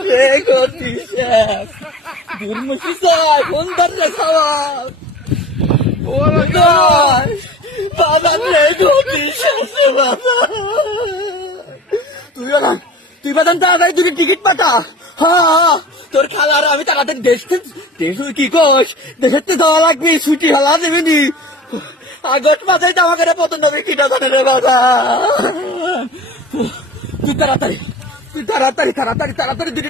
রে গতি শেখ দুর্মুখী চাই কোন দরজা খাওয়া বাবা রে গতি শেষ বাবা তুই বাদান তাড়াতাড়ি দুটো টিকিট পাঠা। হ্যাঁ তোর খালার আমি তাড়াতাড়ি দেশ কি কোষ দেশের যাওয়া লাগবে ছুটি হলা দেবেনি আগস্ট মাসে জামা করে প্রথম নবী কিনা জানে রে বাবা তুই তাড়াতাড়ি তাড়াতাড়ি